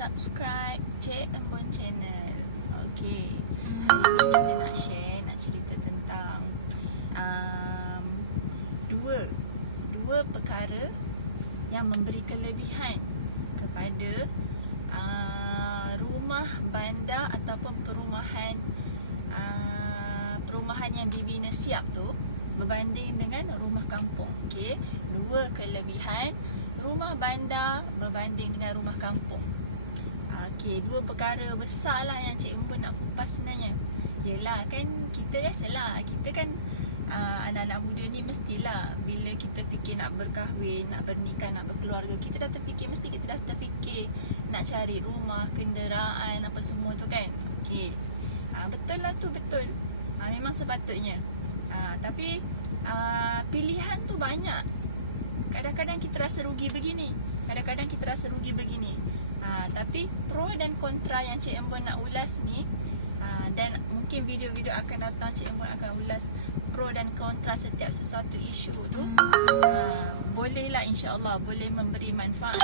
subscribe Cik Embun Channel. Okey, hari ni kita nak share, nak cerita tentang dua perkara yang memberi kelebihan kepada rumah bandar ataupun perumahan yang dibina siap tu berbanding dengan rumah kampung. Okey, dua kelebihan rumah bandar berbanding dengan rumah kampung. Okey, dua perkara besar lah yang Cik Embun nak kupas sebenarnya. Yelah kan, kita biasalah, kita kan anak-anak muda ni mestilah bila kita fikir nak berkahwin, nak bernikah, nak berkeluarga, kita dah terfikir, mesti kita dah terfikir nak cari rumah, kenderaan, apa semua tu kan. Okey, betul lah tu, betul. Memang sepatutnya. Tapi pilihan tu banyak. Kadang-kadang kita rasa rugi begini, kadang-kadang kita rasa rugi begini. Tapi pro dan kontra yang Cik Embun nak ulas ni, dan mungkin video-video akan datang Cik Embun akan ulas pro dan kontra setiap sesuatu isu tu. Bolehlah, insya-Allah boleh memberi manfaat.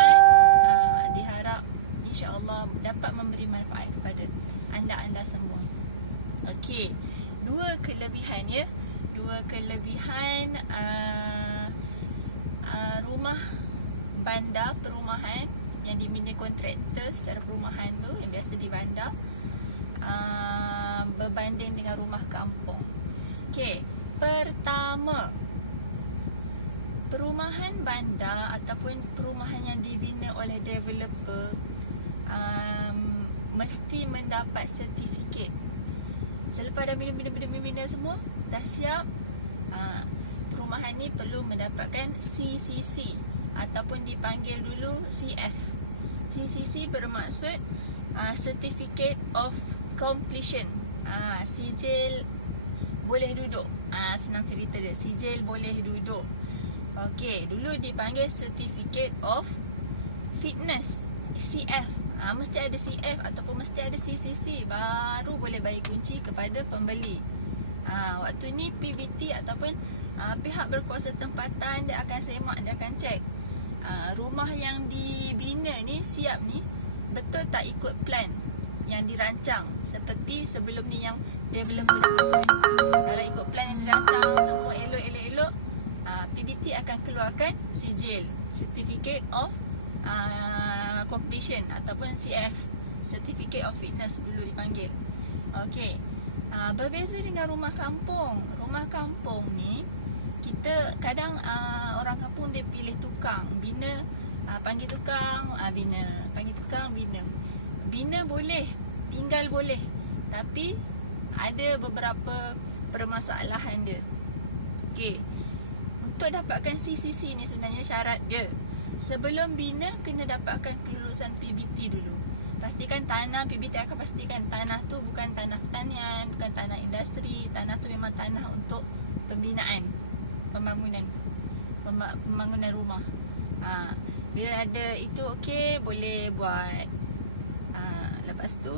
Diharap insya-Allah dapat memberi manfaat kepada anda-anda semua. Okey, dua kelebihan ya. Dua kelebihan rumah bandar, perumahan yang dibina kontraktor secara perumahan tu, yang biasa di bandar, berbanding dengan rumah kampung. Okey, pertama, perumahan bandar ataupun perumahan yang dibina oleh developer mesti mendapat sertifikat. Selepas dah bina semua, dah siap, perumahan ni perlu mendapatkan CCC ataupun dipanggil dulu CF. CCC bermaksud Certificate of Completion. Sijil boleh duduk. Senang cerita dia, sijil boleh duduk. Okey, dulu dipanggil Certificate of Fitness, CF. Mesti ada CF ataupun mesti ada CCC baru boleh bagi kunci kepada pembeli. Waktu ni PBT ataupun pihak berkuasa tempatan dia akan semak, dia akan cek rumah yang dibina ni, siap ni, betul tak ikut plan yang dirancang seperti sebelum ni yang developer dah buat. Kalau ikut plan yang dirancang, semua elok-elok, PBT akan keluarkan sijil, Certificate of Completion ataupun CF, Certificate of Fitness dulu dipanggil. Okey, berbeza dengan rumah kampung. Rumah kampung ni, kita kadang orang kampung dia pilih tukang bina, panggil tukang bina, panggil tukang bina. Bina boleh, tinggal boleh, tapi ada beberapa permasalahan dia. Okey, untuk dapatkan CCC ni sebenarnya syarat dia, sebelum bina kena dapatkan kelulusan PBT dulu. Pastikan tanah, PBT akan pastikan tanah tu bukan tanah pertanian, bukan tanah industri. Tanah tu memang tanah untuk pembinaan, pembangunan rumah. Bila ada itu, okey, boleh buat. Lepas tu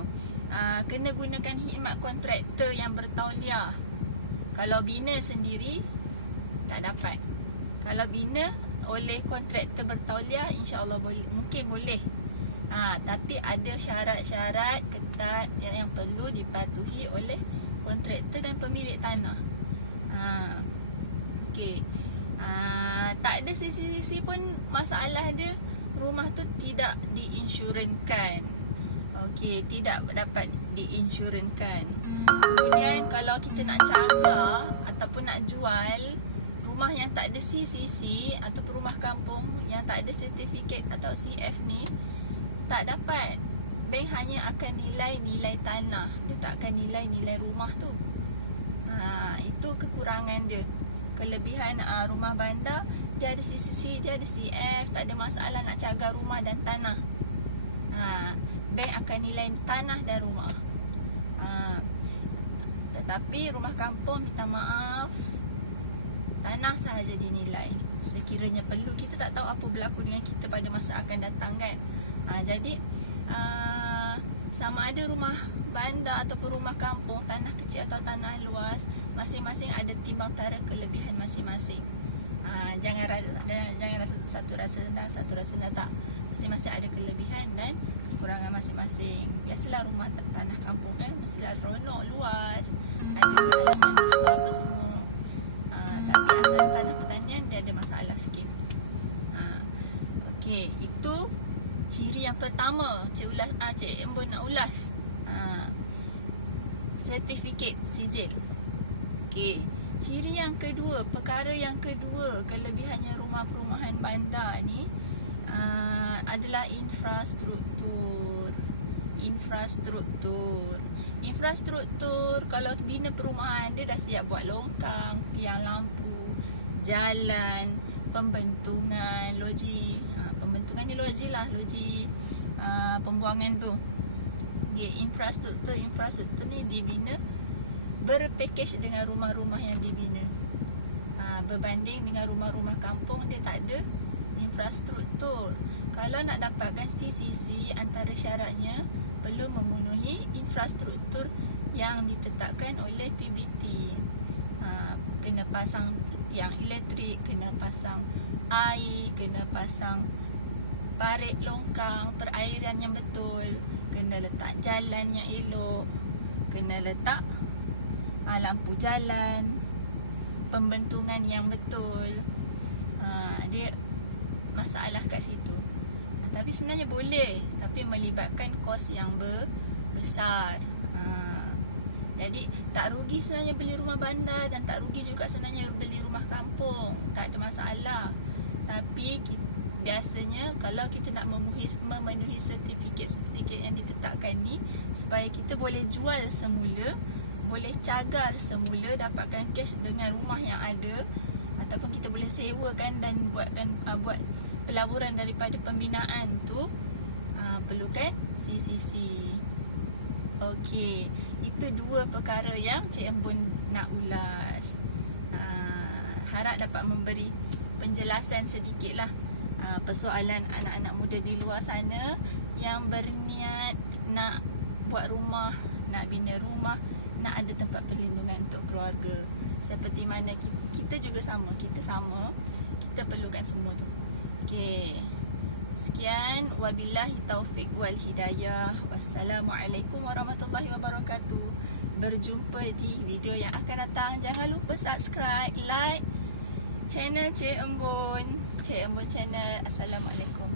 kena gunakan khidmat kontraktor yang bertauliah. Kalau bina sendiri tak dapat. Kalau bina oleh kontraktor bertauliah, insya-Allah boleh, mungkin boleh. Tapi ada syarat-syarat ketat yang perlu dipatuhi oleh kontraktor dan pemilik tanah. Okey, tak ada CCC pun masalah dia, rumah tu tidak diinsurankan. Okey, tidak dapat diinsurankan. Kemudian kalau kita nak cagar ataupun nak jual rumah yang tak ada CCC ataupun rumah kampung yang tak ada sertifikat atau CF ni, tak dapat. Bank hanya akan nilai tanah, dia tak akan nilai rumah tu. Itu kekurangan dia. Kelebihan rumah bandar, dia ada CCC, dia ada CF, tak ada masalah nak cagar rumah dan tanah. Bank akan nilai tanah dan rumah. Tetapi rumah kampung, minta maaf, tanah sahaja dinilai. Sekiranya perlu, kita tak tahu apa berlaku dengan kita pada masa akan datang kan. Jadi sama ada rumah bandar ataupun rumah kampung, tanah kecil atau tanah luas, masing-masing ada timbang tara kelebihan masing-masing. Jangan rasa satu rasa rendah, satu rasa rendah, tak. Masing-masing ada kelebihan dan kekurangan masing-masing. Biasalah rumah tanah kampung kan, mestilah seronok, luas, ada halaman besar apa semua. Tapi asal tanah pertanian dia ada masalah sikit. Okey, itu ciri yang pertama Cik Embun nak ulas. Sertifikat sijil. Okey, ciri yang kedua, perkara yang kedua kelebihannya rumah perumahan bandar ni adalah infrastruktur. Infrastruktur kalau bina perumahan dia dah siap buat longkang, tiang lampu, jalan, pembentungan, loji. Pembentungan ni loji lah, loji pembuangan tu. Dia infrastruktur ni dibina berpakej dengan rumah-rumah yang dibina. Berbanding dengan rumah-rumah kampung, dia tak ada infrastruktur. Kalau nak dapatkan CCC, antara syaratnya perlu memenuhi infrastruktur yang ditetapkan oleh PBT. Kena pasang tiang elektrik, kena pasang air, kena pasang parit longkang, perairan yang betul, kena letak jalan yang elok, kena letak lampu jalan, pembentungan yang betul. Dia masalah kat situ. Tapi sebenarnya boleh, tapi melibatkan kos yang besar. Jadi tak rugi sebenarnya beli rumah bandar, dan tak rugi juga sebenarnya beli rumah kampung. Tak ada masalah. Tapi biasanya kalau kita nak memenuhi sertifikat yang ditetapkan ni, supaya kita boleh jual semula, boleh cagar semula, dapatkan cash dengan rumah yang ada, ataupun kita boleh sewakan dan buat pelaburan daripada pembinaan tu, perlukan CCC. Okey, itu dua perkara yang Cik Embun nak ulas. Harap dapat memberi penjelasan sedikitlah persoalan anak-anak muda di luar sana yang berniat nak buat rumah, nak bina rumah, nak ada tempat perlindungan untuk keluarga. Seperti mana kita juga sama, kita perlukan semua tu. Okey. Sekian, wabillahi taufik wal hidayah. Wassalamualaikum warahmatullahi wabarakatuh. Berjumpa di video yang akan datang. Jangan lupa subscribe, like channel Cik Embun channel. Assalamualaikum.